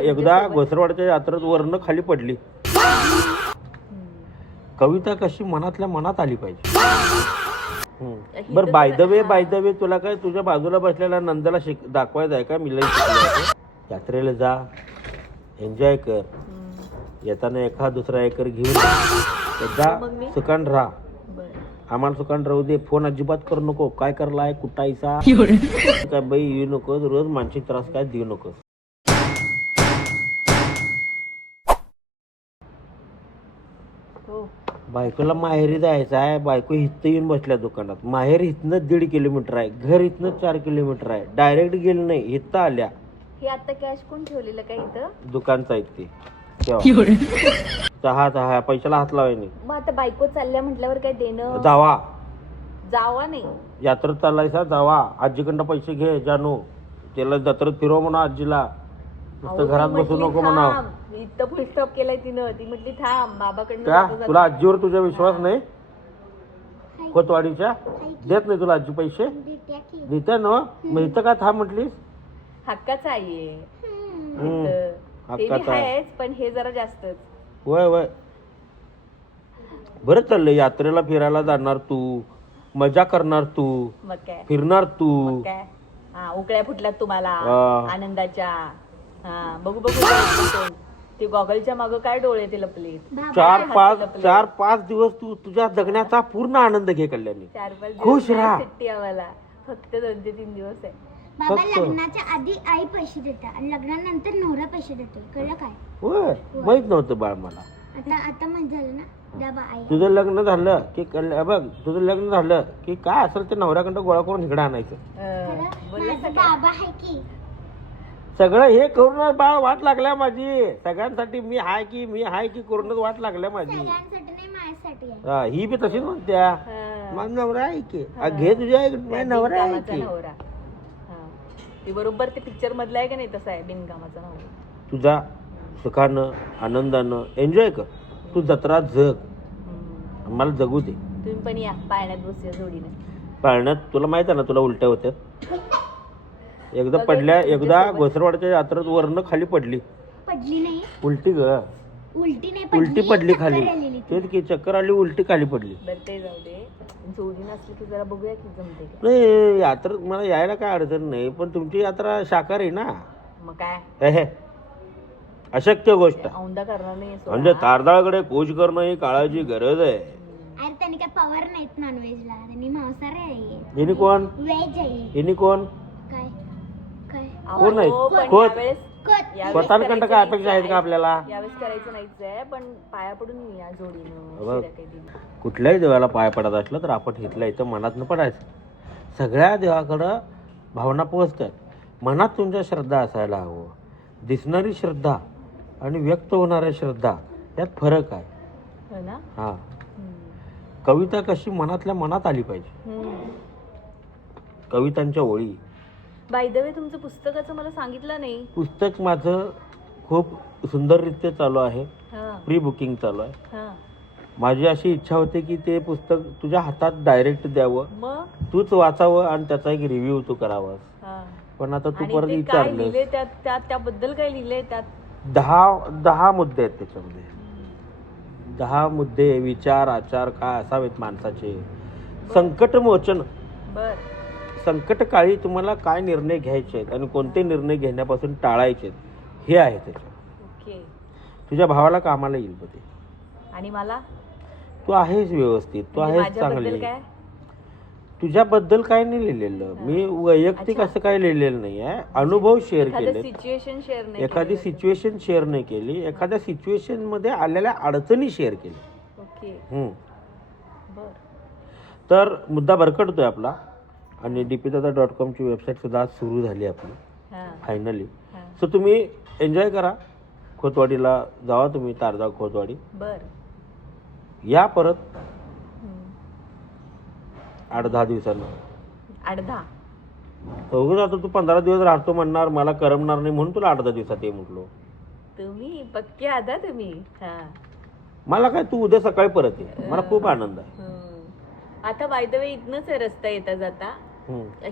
एकदा घोसरवाडच्या यात्रेत वरनं खाली पडली. कविता कशी मनातल्या मनात आली पाहिजे. बरं बाय द वे तुला काय तुझ्या बाजूला बसलेल्या नंदाला दाखवायचं आहे का? मी लई शिकलो. यात्रेला जा, एन्जॉय कर, येताना एखादा दुसरा एकर घेऊन जा, सुकान राहा. आम्हाला सुकान राहू दे. फोन अजिबात करू नको. काय करलाय, कुठं आयसा काय बाई येऊ नकोस. रोज मानसिक त्रास काय देऊ नकोस. बायकोला माहेरी जायचं आहे. बायको इथं येऊन बसल्या दुकानात. माहेर इथनं 1.5 किलोमीटर आहे. घर इथनं 4 किलोमीटर आहे. डायरेक्ट गेलं नाही, इथं आल्या. हे आता कॅश कोण ठेवलेलं काय इथं? दुकानचं आहे ते. चहा पैशाला हात लावायने. मग आता बायको चालल्या म्हटल्यावर काय देणं? जावा नाही. यात्रेत चाललायसा जावा. आजीकडनं पैसे घे जानू. त्याला जत्रेत फिरव म्हणा आजीला. नुसतं घरात बसू नको म्हणा. इथं फुल स्टॉप केलाय तिनं. ती म्हटली थांब बाबाकडनं. तुला आजीवर तुझा विश्वास नाही? कोतवाडीच्या देत नाही तुला आजी पैसे? देते ना. मग इथं काय थांब म्हटलीस? हक्काचा आहे. हक्काचा आहे पण हे जरा जास्तच. वय बरं चाललंय. यात्रेला फिरायला जाणार तू, मजा करणार तू, मग काय फिरणार तू. काय उकळ्या फुटल्यात तुम्हाला आनंदाच्या. बघू ते गॉगलच्या मागं काय डोळे ते लपले. 4-5 दिवस तू तुझ्या जगण्याचा पूर्ण आनंद घे. कल्याणी 4-5 खुश राहा. सुट्टी आम्हाला फक्त 2 ते 3 दिवस आहे. बाबा लग्नाच्या आधी आई पैसे देते आणि लग्नानंतर नवरा पैसे देतो. कळलं काय? होय माहित नव्हतं बाळ मला. आता माहित झालं ना. आई तुझं लग्न झालं की बघ तुझं लग्न झालं की काय असेल ते नवऱ्याकडं गोळा करून इकडे आणायचं. बाबा आहे की सगळं हे करूनच बाळ वाट लागल्या माझी. सगळ्यांसाठी मी हाय की करूनच वाट लागल्या माझी. सगळ्यांसाठी नाही माझ्यासाठी. ही बी तशीच म्हणत्या माझा नवरा आहे की. घे तुझ्या नवरा आहे की. ती बरोबर ते पिक्चर मधला आहे का नाही तसा आहे बिनकामाचा नवरा. तुझा सुखानं आनंदानं एन्जॉय कर. तू जत्रा जग. मला जगू दे. तुम्ही पण या पाळण्यात बसूया जोडीने. पाळण्यात तुला माहित आहे ना तुला उलट्या होत्यात. एकदा घोसरवाडच्या यात्रेत वरनं खाली पडली नाही. उलटी उलटी पडली खाली. तेच की चक्कर आली, उलटी खाली पडली. बरं ते जाऊ दे. जोडी नसली की जरा बघूया की जमते का. नाही यात्रेत मला यायला काय अडचण नाही. पण तुमची यात्रा शाकाहारी ना. मग काय अशक्य गोष्ट औंदा करणार नाही. म्हणजे तारदाळकडे कोच करणं ही काळाची गरज आहे. अरे त्यांनी काय पॉवर नाहीत नॉनव्हेजला. त्यांनी मांसाहारी आहे. हिनी कोण? व्हेज आहे. हिनी कोण? काय कोण नाही. स्वतःकडं काय अपेक्षा आहेत का आपल्याला? यावेळेस करायचं नाहीच आहे. पण पाया पडून या जोडीनं. कुठल्याही देवाला पाया पडत असलं तर आपण इथल्या इथं मनातनं पडायचं. सगळ्या देवाकडं भावना पोहोचतात. मनात तुमच्या श्रद्धा असायला हवं. दिसणारी श्रद्धा आणि व्यक्त होणाऱ्या श्रद्धा यात फरक आहे. हा कविता कशी मनातल्या मनात आली पाहिजे. कवितांच्या ओळी. बाय द वे तुमचं पुस्तकाचं मला सांगितलं नाही. पुस्तक माझं खूप सुंदररित्या चालू आहे. प्री बुकिंग चालू आहे. माझी अशी इच्छा होती की ते पुस्तक तुझ्या हातात डायरेक्ट द्यावं, तूच वाचावं आणि त्याचा एक रिव्ह्यू तू करावास. पण आता तू परत विचारलं त्याबद्दल काय लिहिलंय त्यात? 10 मुद्दे आहेत त्याच्यामध्ये. 10 मुद्दे, विचार आचार काय असावेत माणसाचे. संकट मोचन. संकट काळी तुम्हाला काय निर्णय घ्यायचे आहेत आणि कोणते निर्णय घेण्यापासून टाळायचे आहेत हे आहे त्याच्यात. तुझ्या भावाला कामाला येईल ते. आणि मला तू आहेस व्यवस्थित. तू आहेस चांगली. तुझ्याबद्दल काय नाही लिहिलेलं मी. वैयक्तिक असं काय लिहिलेलं नाही आहे. अनुभव शेअर केले. एखादी सिच्युएशन शेअर नाही केली. एखाद्या सिच्युएशन मध्ये आलेल्या अडचणी शेअर केल्या. तर मुद्दा भरकटतोय आपला. आणि dpdada.com ची वेबसाईट सुद्धा आज सुरू झाली आपली फायनली. सो तुम्ही एन्जॉय करा. खोतवाडीला जावा तुम्ही. तारदाळ खोतवाडी या परत 8-10 दिवसांना. 8-10 बघू. आता तू 15 दिवस राहतो म्हणणार मला करमणार नाही म्हणून तुला 8-10 दिवसात ये म्हटलो. तुम्ही पक्के आधा तुम्ही. मला काय तू उद्या सकाळी परत ये. मला खूप आनंद आहे. आता बाय द वे इथनच आहे रस्ता येता जाता.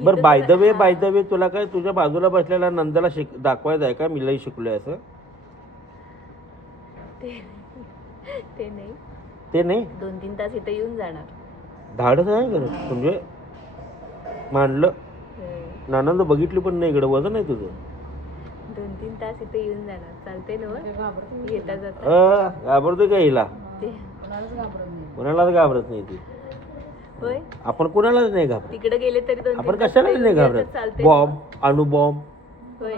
बरं बाय द वे तुला काय तुझ्या बाजूला बसलेल्या नंदाला दाखवायचं आहे का मी लई शिकलोय असं? ते नाही, ते नाही 2-3 तास इथं येऊन जाणार. धाडच आहे करत म्हणजे मांडलं नानंद बघितली पण नाही इकडे वजन आहे तुझं 2-3 तास इथे येऊन जाणार. चालते ना मग? येता जाता घाबरतोय का हिला ते कुणालाच घाबरत नाही ती होय, आपण कुणालाच नाही घाबरत तिकडे गेले तरी 2-3 आपण तास कशालाच इथे नाही येऊन घाबरत जातात, चालते. बॉम्ब अणुबॉम्ब होय,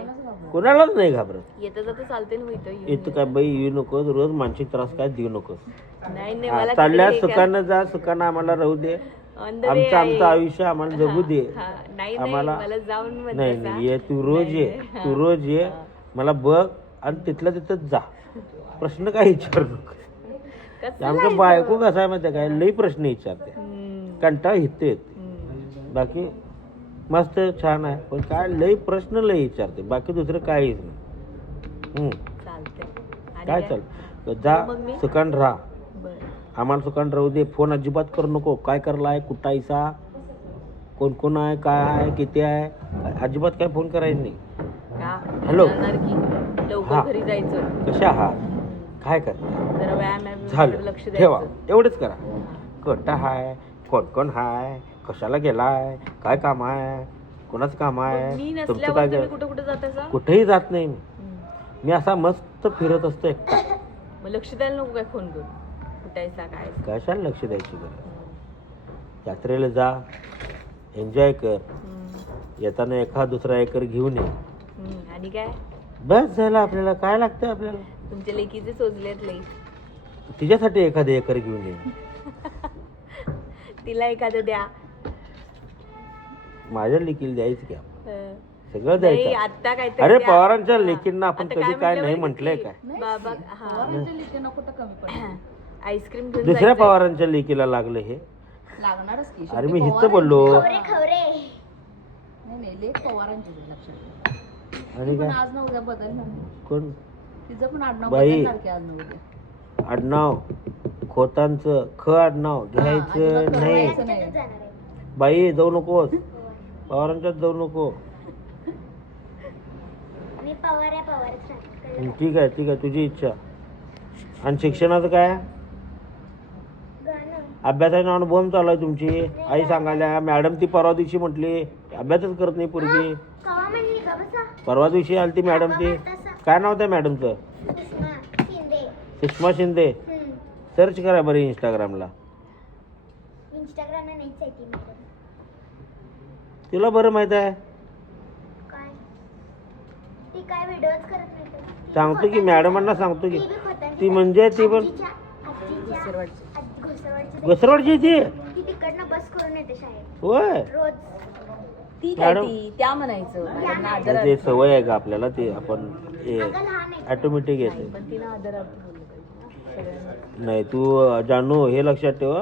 कुणालाच नाही घाबरत येता जाता चालते ना मग इथं येऊन इथं काय बाई येऊ नकोस रोज मानसिक त्रास काय देऊ नकोस नाही नाही, हा, मला चालल्या तिकडे सुखानं जा सुखानं आम्हाला राहू दे On the way आमचं आहे. आमचं आयुष्य आम्हाला जगू दे हा, नाही नाही, आम्हाला मला जाऊन म्हणत नाही बसा. नाही ये तू रोज ये नाही, तू रोज ये मला बघ आणि तिथल्या तिथंच जा प्रश्न काय विचारू नको कसं आमचं जायचं? बायको कसं आहे माहिती आहे काय लई प्रश्न विचारते हम्म, कंटाळ हिते येते हम्म. बाकी मस्त छान आहे पण काय लई प्रश्न लई विचारते बाकी दुसरं काहीच नाही चालतंय. आणि काय चाल जा मग मी? सुखान राहा बरं. आम्हाला सुखान राहू दे फोन अजिबात करू नको काय करलाय कुठं आहेसा कोण कोण आहे काय आहे किती आहे अजिबात काय फोन करायचं नाही का? हॅलो. जाणार की हा. लवकर घरी जायचं, कशा आहात काय करता जरा व्यायाम झालं लक्ष ठेवा द्यायचं. एवढंच करा कोणता हाय कोण कोण हाय कशाला गेलाय काय काम आहे कोणाचं काम मग मी आहे तुमचं नसल्यावर काय तुम्ही कुठं कुठं जातासा? कुठेही जात नाही मी असा मस्त फिरत असतो एकटा मग लक्ष द्यायला नको काय फोन करून कुठायचा काय कशाला लक्ष द्यायची गरज यात्रेला जा एन्जॉय कर येताना एखाद दुसरा एकर घेऊन ये आणि काय बस झालं आपल्याला काय लागतं आपल्याला तुमच्या लेकीचे सोजलेत लई, तिच्यासाठी एखादं एकर घेऊन ये तिला एखादं द्या. माझ्या लेकीला द्यायचं की आपण हं. सगळं नाही, द्यायचं आता काहीतरी अरे द्या. पवारांच्या हा. लेकींना आपण आता कधी काय म्हटलं नाही माहिती म्हटलंय की? काय बाबा हा आईस्क्रीम घेऊन दुसऱ्या जायचंय. पवारांच्या लेकीला लागलं हे लागणारच की अरे मी हिचं बोललो खवरे खवरे नाही नाही लेख पवारांची लक्षात आणि पण काय आज ना उद्या बदलणार कोण तिचं पण आडनाव बाई. बदलणार की आज ना उद्या आडनाव खोतांचं ख आडनाव घ्यायचं नाही असं नाही जाणार आहे. बाई जाऊ नकोस पवारांच्यात जाऊ नको मी पवार आहे पवारच राहते. ठीक आहे तुझी इच्छा आणि शिक्षणाचं काय गाणं अभ्यासाच्या नावानं बोंब चालू आहे तुमची आई सांगायला मॅडम ती परवा दिवशी म्हटली अभ्यासच करत नाही पोरगी कवा म्हणली का बसा परवा दिवशी आली ती मॅडम ती काय नाव त्या मॅडमचं सुषमा शिंदे. सुषमा शिंदे सर्च करा बरं इंस्टाग्रामला इंस्टाग्रामला नाहीच आहे ती मॅडम. तिला बरं माहित आहे काय ती काय व्हिडिओज करत नाही तर. ती सांगतो की मॅडमांना सांगतो की ती बी खोतांची ती म्हणजे ती पण घोसरवाडची घसरवाडची ती ती तिकडनं बस करून येते शाळेत होय रोज. ती काय मॅडम. ती त्या म्हणायचं मॅडमना आदर ते सवय आहे का आपल्याला ते आपण अगं लहान आहे. ऑटोमॅटिक येते पण तिनं आदरार्थ बोललं पाहिजे ना सगळ्यांना. नाही तू जानू हे लक्षात ठेव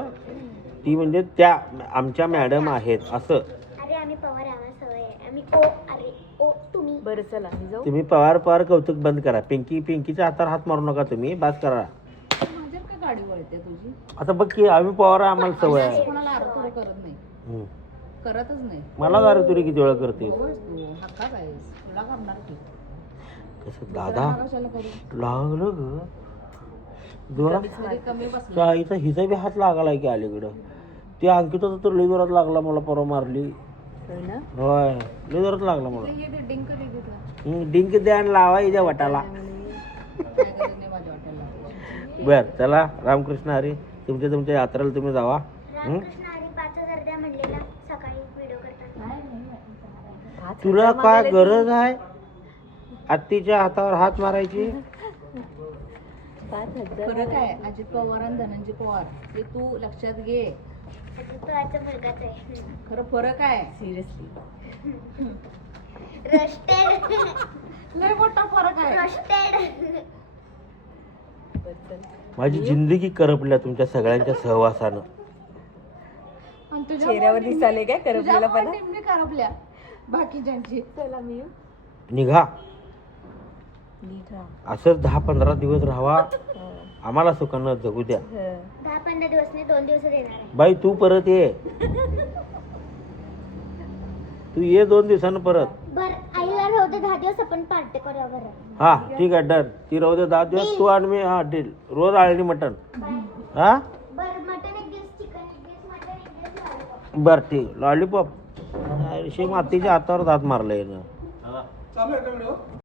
ती म्हणजे त्या आमच्या मॅडम आहेत असं अरे आम्ही पवार आहे, आम्हाला सवय आहे. आम्ही ओ अरे ओ तुम्ही बरं चला मी जाऊ. तुम्ही पवार कौतुक बंद करा पिंकीच्या हातावर हात मारू नका तुम्ही बास करा माझ्या का गाडी वळते तुझी आता बघ की आम्ही पवार आहे, आम्हाला सवय आहे कोणाला आरतुरी करत नाही हम्म. करतच नाही मला दारू तुरी किती वेळा करते होयच तू हक्काच आहेस तुला करणार की कसं दादा कशाला करू लागलं ग जोरात तरी कमी बस चाईचा हिचा बी हात लागलाय की अलीकडं ते अंकिताचा तर लई जोरात लागला मला परवा मारली होय ना. होय लई जोरात लागला मला हे डिंक दे घेतला डिंक द्या आणि लावा इथे वटाला काय करत नाही माझ्या वाट्याला बर चला रामकृष्ण हरी तुमच्या यात्रेला तुम्ही जावा रामकृष्ण हरी 5,000 द्या म्हणलेला सकाळी व्हिडिओ करताना. तुला काय गरज आहे आत्तीच्या हातावर हात मारायची 5,000 फरक आहे अजित पवार आणि धनंजय पवार ते तू लक्षात घे आता तो आजचा मुलगाच आहे. खरं फरक आहे सिरियसली रस्टेड लय मोठा फरक आहे रस्टेड. माझी जिंदगी करपल्या तुमच्या सगळ्यांच्या सहवासानं आणि तुझ्या चेहऱ्यावर दिसाले काय करपलेला पण नेमकी करपल्या बाकीच्यांची चला मी येऊ. निघा नीट राहा. असंच 10-15 दिवस राहावा आम्हाला सुखानं जगू द्या 10-15 दिवस नाही 2 दिवस देणार आहे. बाई तू परत ये तू ये 2 दिवसानं परत बर आईला राहू दे 10 दिवस आपण पार्टी करूया बरं. हा ठीक आहे डन. ती राहू दे 10 दिवस तू आणि मी. हा डील. रोज आळणी मटण. हा बरं मटन एक दिवस, चिकन एक दिवस, मटन एक दिवस, लॉलीपॉप. बर ठीक. लॉलीपॉप. मातीच्या हातावर दात मारलंय ना.